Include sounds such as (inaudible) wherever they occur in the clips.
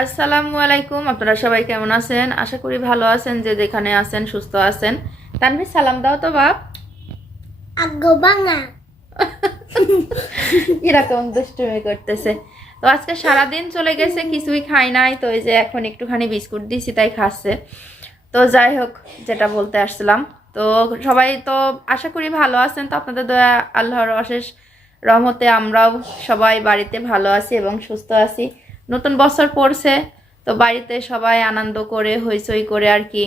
আসসালামু আলাইকুম আপনারা সবাই কেমন আছেন? আশা করি ভালো আছেন যে যেখানে আছেন সুস্থ আছেন। তানভীর সালাম দাও তো বাপ। আগ্গো বাঙা। (laughs) এরকম দুষ্টুমি করতেছে। তো আজকে সারাদিন চলে গেছে কিছুই খাই নাই তো এই যে এখন একটুখানি বিস্কুট দিছি তাই খাচ্ছে। তো যাই হোক যেটা বলতে আসছিলাম। তো সবাই তো আশা করি ভালো আছেন তো আপনাদের দয়া আল্লাহর অশেষ রহমতে আমরাও সবাই বাড়িতে ভালো আছি এবং সুস্থ আছি। নতুন বছর পড়ছে, তো বাড়িতে সবাই আনন্দ করে, হইচই করে আর কি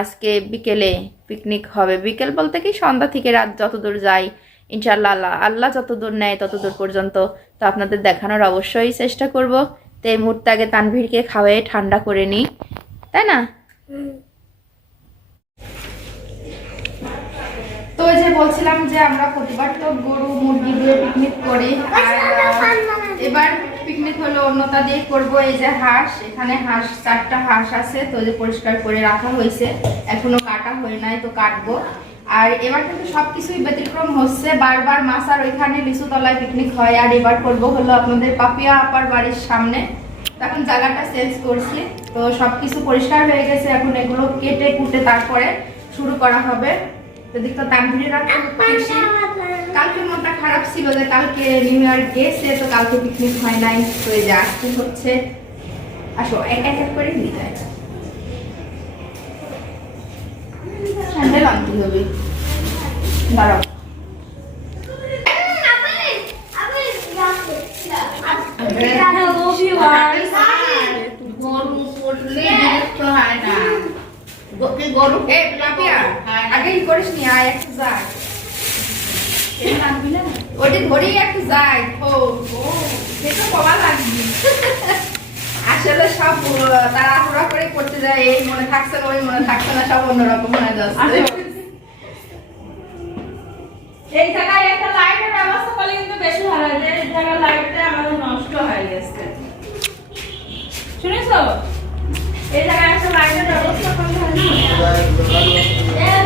আজকে বিকেলে পিকনিক হবে। বিকেল বলতে কি সন্ধ্যা থেকে রাত যতদূর যাই ইনশাল্লাহ আল্লাহ আল্লাহ যতদূর নেয় ততদূর পর্যন্ত তো আপনাদের দেখানোর অবশ্যই চেষ্টা করব। তো এই মুহূর্তে আগে তানভীরকে খাওয়াই ঠান্ডা করে নিই, তাই না? তো যে বলছিলাম যে আমরা প্রতিবার তো গরু, মুরগি দিয়ে পিকনিক করি, আর এবার পিকনিক হলো অন্যতা দিয়ে করব এই যে হাঁস এখানে হাঁস চারটা হাঁস আছে তো যে পরিষ্কার করে রাখা হয়েছে। এখনও কাটা হয় নাই তো কাটবো। আর এবার কিন্তু সবকিছুই ব্যতিক্রম হচ্ছে বারবার মাসার ওইখানে লিচু তলায় পিকনিক হয়। আর এবার করব হলো আপনাদের পাপিয়া আপার বাড়ির সামনে। তখন জায়গাটা চেঞ্জ করছি তো সবকিছু পরিষ্কার হয়ে গেছে এখন এগুলো কেটে কুটে তারপরে শুরু করা হবে। যদি তো দেখতো তানভীরের রাখা বেশি কালকে মনটা খারাপ ছিল যে কালকে নিউ ইয়ার গেছে তো কালকে পিকনিক হয় নাই তো এই যে আজকে হচ্ছে। আসো এক এক করে নিয়ে যায় স্যান্ডেল আনতে হবে। দাঁড়াও। গরু পড়লে বিরক্ত হয় গরু এ পাপিয়া আগে ই করিস নি আয় একটু যাই ওটি ধরি একটু যাই ও ও সেটা কমা লাগবে। আসলে সব তাড়াহুড়া করে করতে যায় এই মনে থাকছে না ওই মনে থাকছে না সব অন্যরকম হয়ে যাচ্ছে। এই জায়গায় একটা লাইটের ব্যবস্থা করলে কিন্তু বেশি ভালো হয় এই জায়গায় লাইটটা আমাদের নষ্ট হয়ে গেছে। শুনেছো? এই জায়গায় একটা লাইটের ব্যবস্থা করলে হয় না?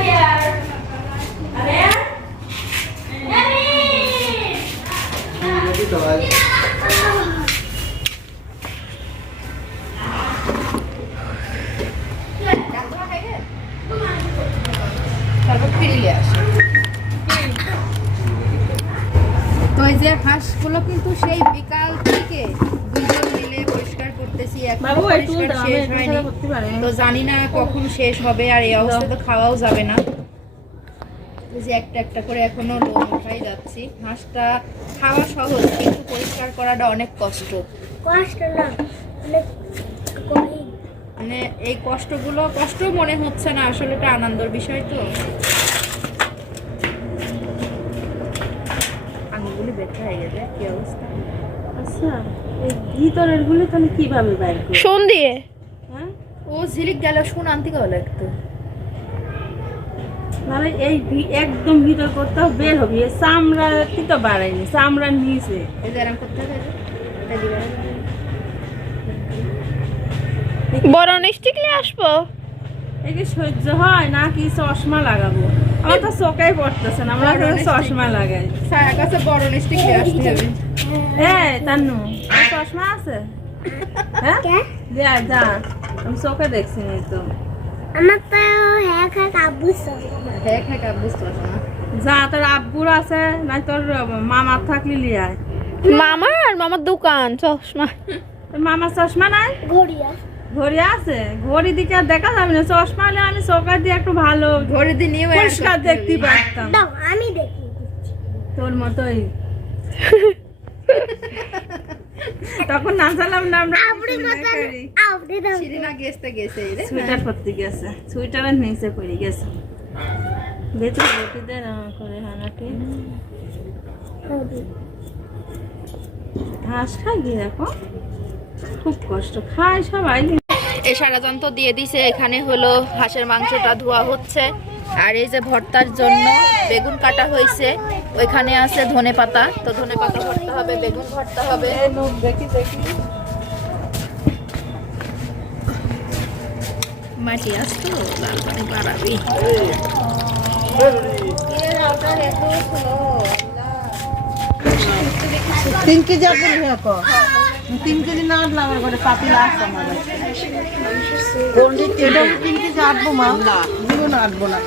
শেষ হয়নি। তো জানি না কখন শেষ হবে আর এই অবস্থা তো খাওয়াও যাবে না। যে একটা একটা করে এখনও লোম উঠাই যাচ্ছি। হাঁসটা খাওয়া সহজ কিন্তু পরিষ্কার করাটা অনেক কষ্ট। কষ্ট না মানে এই কষ্টগুলো কষ্ট মনে হচ্ছে না আসলে এটা আনন্দের বিষয় তো। আঙুলগুলি বের হয়ে গেছে কি অবস্থা? আচ্ছা। ভিতরেরগুলো তাহলে কীভাবে বাইর করব? শোন দিয়ে? হ্যাঁ? ও ঝিলিক গেল শুন আনতে গেল একটু। মানে এই একদম ভিতর করতে বের হবে। চামড়া কি তো বাড়ায়নি চামড়ার নিচে। এই যে করতে হবে বড় নিশ্চিকলে আসব? এই সহ্য হয় নাকি চশমা লাগাবো? আমার তো চোখেই পড়তেছে না আমরা তো চশমা লাগাই? সারা কাছে বড় নিশ্চিত নিয়ে আসতে হবে। এই চশমা আছে? হ্যাঁ? কে? যা যা। আমি চোখে দেখছি নি তো। আমার হ্যাঁ হ্যাঁ হ্যাঁ যা তোর আব্বুর আছে না তোর মামার থাকলি লিয়ায় মামার মামার দোকান চশমা। তোর মামার চশমা নাই? ঘড়িয়া। ঘড়ি আছে? ঘড়ি দিকে আর দেখা যাবে না। চশমা হলে আমি চোখে দিয়ে একটু ভালো ঘরে দিয়ে নিয়ে পরিষ্কার দেখতে। পারতাম। আমি দেখি। তোর মতোই। তখন নাচালাম না আমরা আপনি মতন আপনি দাও। শিরিনা গেছতে গেছে সুইটার গেছে। সুইটারের নিচে পড়ে গেছে। বটিদের করে হানাটি ঘাস খাই গিয়ে দেখো? খুব কষ্ট। খায় সবাই। যন্ত্র দিয়ে দিছে এখানে হলো হাঁসের মাংসটা ধোয়া হচ্ছে। আর এই যে ভর্তার জন্য বেগুন কাটা হয়েছে। ওইখানে আছে ধনে পাতা। তো ধনে পাতা ভর্তা হবে বেগুন ভর্তা হবে। দেখি দেখি মাটি আসতো লাল পানি বাড়াবি। তিন কেজি আপনি তিন কেজি না আটলে আমার ঘরে পাতিল আসছে আমার। তিন কেজি আটবো মা। না আটবো না।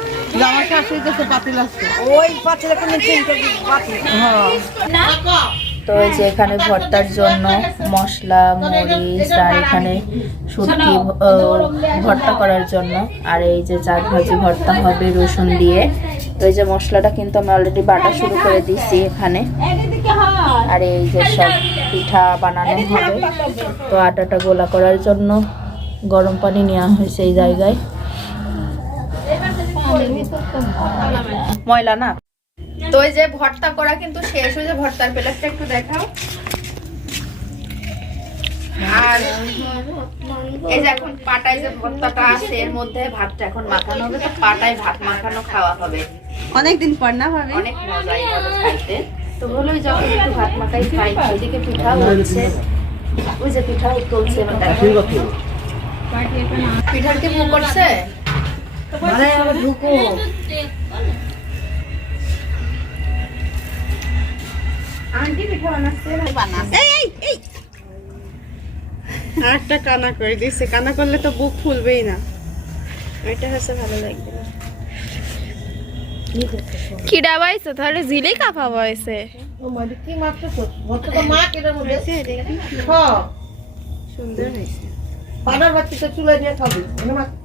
আমার শাশুড়ির কাছে পাতিল আসছে ওই পাতিলে কোনো পাতিল। হ্যাঁ। তো এই যে এখানে ভর্তার জন্য মশলা মরিচ আর এখানে শুটকি ভর্তা করার জন্য। আর এই যে চার ভাজি ভর্তা হবে রসুন দিয়ে। তো এই যে মশলাটা কিন্তু আমি অলরেডি বাটা শুরু করে দিচ্ছি এখানে। আর এই যে সব পিঠা বানানো হবে। তো আটাটা গোলা করার জন্য গরম পানি নেওয়া হয়েছে এই জায়গায়। ময়লা না। তো এই যে ভর্তা করা কিন্তু শেষ হয়েছে ভর্তার প্লেটটা একটু দেখাও। আর এই যে এখন পাটায় যে ভর্তাটা আছে এর মধ্যে ভাতটা এখন মাখানো হবে তো পাটায় ভাত মাখানো খাওয়া হবে। অনেকদিন পর না ভাবি? অনেক মজাই হবে খাইতে। তো বলোই যখন একটু ভাত মাখাই খাই ওইদিকে পিঠা হচ্ছে। ওই যে পিঠা তুলছে পিঠার কি মুখ করছে? আন্টি পিঠা আরেকটা কানা করে দিচ্ছে কানা করলে তো বুক ফুলবেই না। এটা হচ্ছে ভালো লাগবে না। কিডা বাইছে তাহলে জিলেই কাফা বয়সে কি মাত্র ভর্তা মা কেটার মধ্যে? সুন্দর হয়েছে। পানার বাচ্চাটা চুলা দিয়ে খাবি। মাংস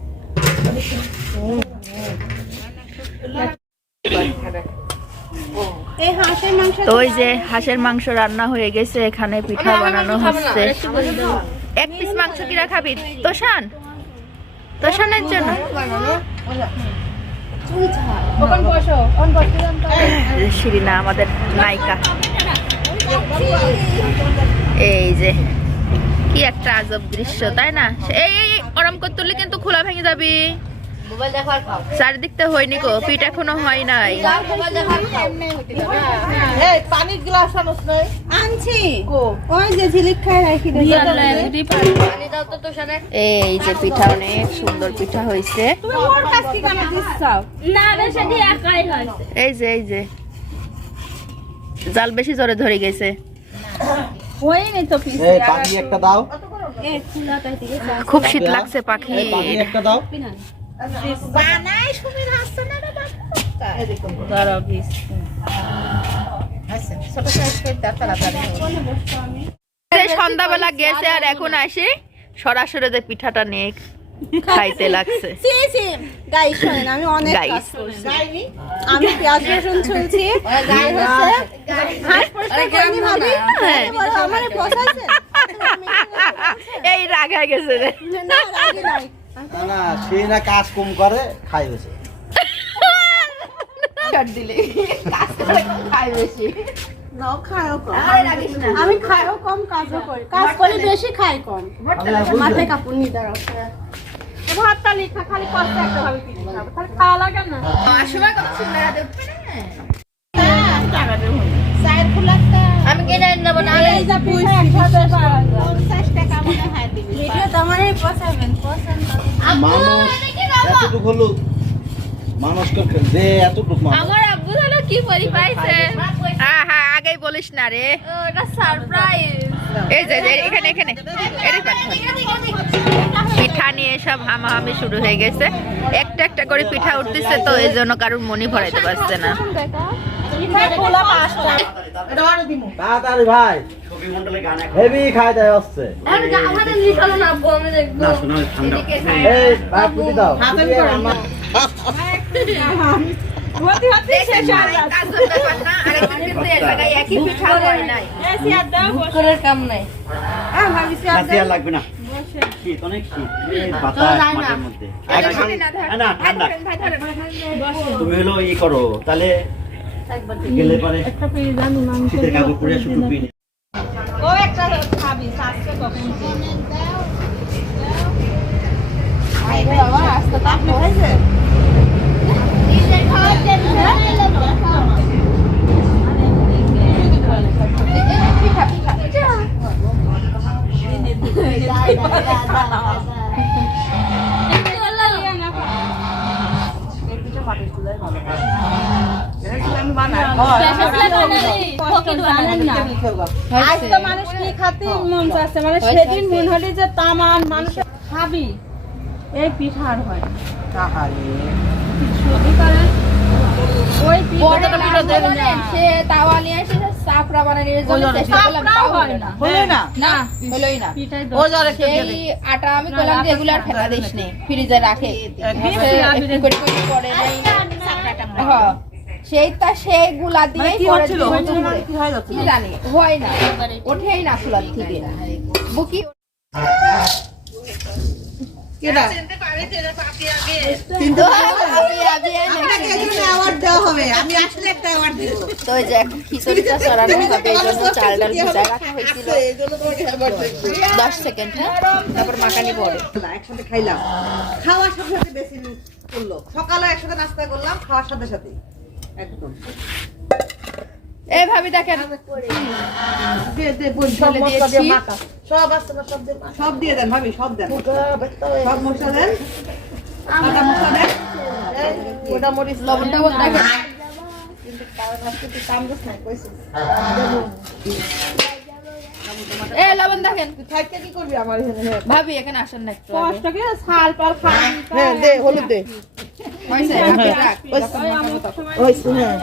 তো ওই যে হাঁসের মাংস রান্না হয়ে গেছে এখানে পিঠা বানানো হচ্ছে। এক পিস মাংস কিরা খাবি? তোষান? তোষানের জন্য। শিরিনা আমাদের নায়িকা। এই যে কি একটা আজব দৃশ্য তাই না? এই, ওরম করতে তুললে কিন্তু খোলা ভেঙে যাবি। চারিদিকটা হয়নি গো পিঠ এখনও হয় নাই। এই পানির গ্লাস আনছি। ওই যে ঝিলিক খাই রাখি এই যে পিঠা অনেক সুন্দর পিঠা হয়েছে। এই যে এই যে। জাল বেশি জোরে ধরে গেছে। হয়নি তো একটা দাও। খুব শীত লাগছে পাখি। এই পাখি একটা দাও। বানাই সুমির হাসছে না রে আচ্ছা ছোট সাইজ করে দাও তাড়াতাড়ি। সন্ধ্যাবেলা গেছে আর এখন আসে সরাসরি যে পিঠাটা নিয়ে খাইতে লাগছে। গাইস শোনেন আমি অনেক কাজ করছি। আমি পেঁয়াজ রসুন ছুলছি। গাই হচ্ছে। আমারে এই রাগ হয়ে গেছে রে। না সে না কাজ কম করে খাই বেশি। দিলে। কাজ করে খাই বেশি। আমি খাইও কম কাজও করি। কাজ করলে বেশি খাই কম। মাথায় কাপড় দাঁড়াও। ভাতটা লিখা খালি কষ্ট একটা ভাবে খাওয়া লাগে না। সময় কত? সুন্দর হাতে উঠবে না আমি কিনে নেব না এই যে পুঁই একসাথে টাকা। মনে হয় দিবি। ভিডিও তো আমারই পোষাবেন পছন্দ। মানুষ এতটুকু হলো মানুষকে যে এতটুকু মানুষ। আমার আব্বু হলো কি পরি পাইছে? হ্যাঁ হ্যাঁ আগেই বলিস না রে। ওটা সারপ্রাইজ এই যে যে, এখানে এখানে। পিঠা নিয়ে সব হামাহামি শুরু হয়ে গেছে। একটা একটা করে পিঠা উঠতেছে তো এই জন্য কারোর মনি ভরাইতে পারছে না। তাড়াতাড়ি ভাই। হেভি খাই দেয় এই দাও। নাই। লাগবে না। শীত অনেক শীত। বাতাস মাঠের মধ্যে। ঠান্ডা। তুমি হলো ই করো তাহলে গেলে পরে শীতের কাপড় পরে শুধু পিনে ও একটা খাবি সাজকে কখন বাবা আজকে তাপ হয়েছে আমি বানায়। ফকির জানেন না। আজ তো মানুষ কি খাতে মন চাচ্ছে? মানে সেদিন মন হলে যে তামান মানুষ খাবি। এই পিঠা হয় না। ওই বড়টা পিঠা পিঠা সে তাওয়া নিয়ে এসে সাফরা বানানোর জন্য চেষ্টা করলাম তাও হয় না। না। হলো না? না হলোই না। পিঠাই সেই আটা আমি করলাম যে এগুলো আর ফেলা দিস নি। ফ্রিজে রাখে। করে করে পরে নেই হ্যাঁ। সেইটা সেই গুলা দিয়ে পরে দিন কি জানি হয় না। ওঠেই না খোলার থেকে। বুকি হয়েছিল। দশ সেকেন্ড হ্যাঁ? তারপর মাখানি একসাথে খাইলাম। খাওয়ার সাথে সাথে বেশি করল। সকালে একসাথে নাস্তা করলাম খাওয়ার সাথে সাথে। একদম। এই ভাবি দেখেন। দিয়ে দে সব দিয়ে দিয়েছি। মাখা। সব আছে না সব দিয়ে সব দিয়ে দেন ভাবি সব দেন। সব মশলা দেন। আদা মশলা দেন। ওটা মরিচ লবণটা দেখেন এই লবণ দেখেন। থাকতে কি করবি আমার এখানে? ভাবি এখানে আসেন না ছাল পাল খাই হ্যাঁ দে হলুদ দে। হ্যাঁ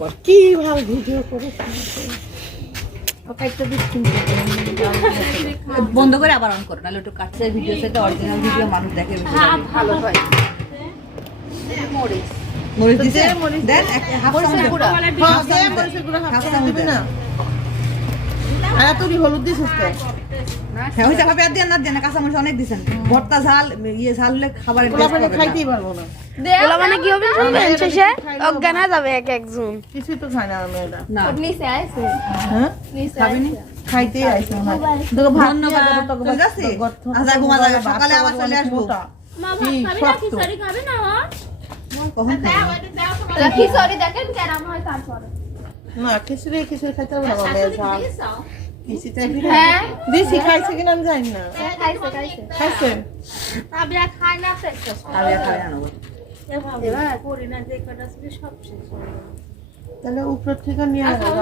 কর। কি ভালো ভিডিও করে বন্ধ করে আবার অন করো নাহলে একটু কাটছে ভিডিও সেটা অরিজিনাল ভিডিও মানুষ দেখে। ভালো হয়। মরিচ দিছে দেন হাফ চামচ। গুঁড়া। হ্যাঁ দে মরিচের গুঁড়া হাফ চামচ দিবি না? আর তুই হলুদ দিছিস তো? হ্যাঁ আর দেন না দেন কাঁচা মরিচ অনেক দিছেন। ভর্তা ঝাল ইয়ে ঝাল হলে খাবারের টেস্ট পাবে খাইতেই পারব না। ওগুলো মানে কি হবে? শুনবেন শেষে অজ্ঞান হয়ে যাবে এক একজন। কিছুই তো খাই না আমি না। নিচে আইছে। হ্যাঁ? নিচে খাবিনি? খাইতেই আইছে না তোকে ভাত নিয়ে তোকে ভাত যাচ্ছে আচ্ছা ঘুমা যাবে সকালে আবার চলে আসব। কি শক্ত? কখন খাবি? খিচুড়ি দেখেন কেরাম হয় তারপরে। না খিচুড়ি খিচুড়ি খাইতে হবে না হবে। হ্যাঁ। দিছি খাইছে কিনা আমি জানি না। খাইছে খাইছে। তাহলে উপর থেকে নিয়ে আসব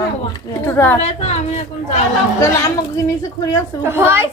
তাহলে এখন যাব। তাহলে আমাকে নিচে খড়ি আছে হয়